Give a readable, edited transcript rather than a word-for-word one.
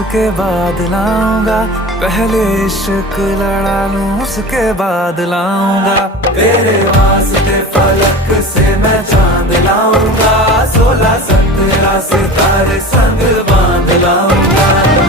उसके बाद लाऊंगा, पहले इश्क लड़ा लूं उसके बाद लाऊंगा। तेरे वास्ते फलक से मैं चांद लाऊंगा, 16 17 सितारे संग बांध लाऊंगा।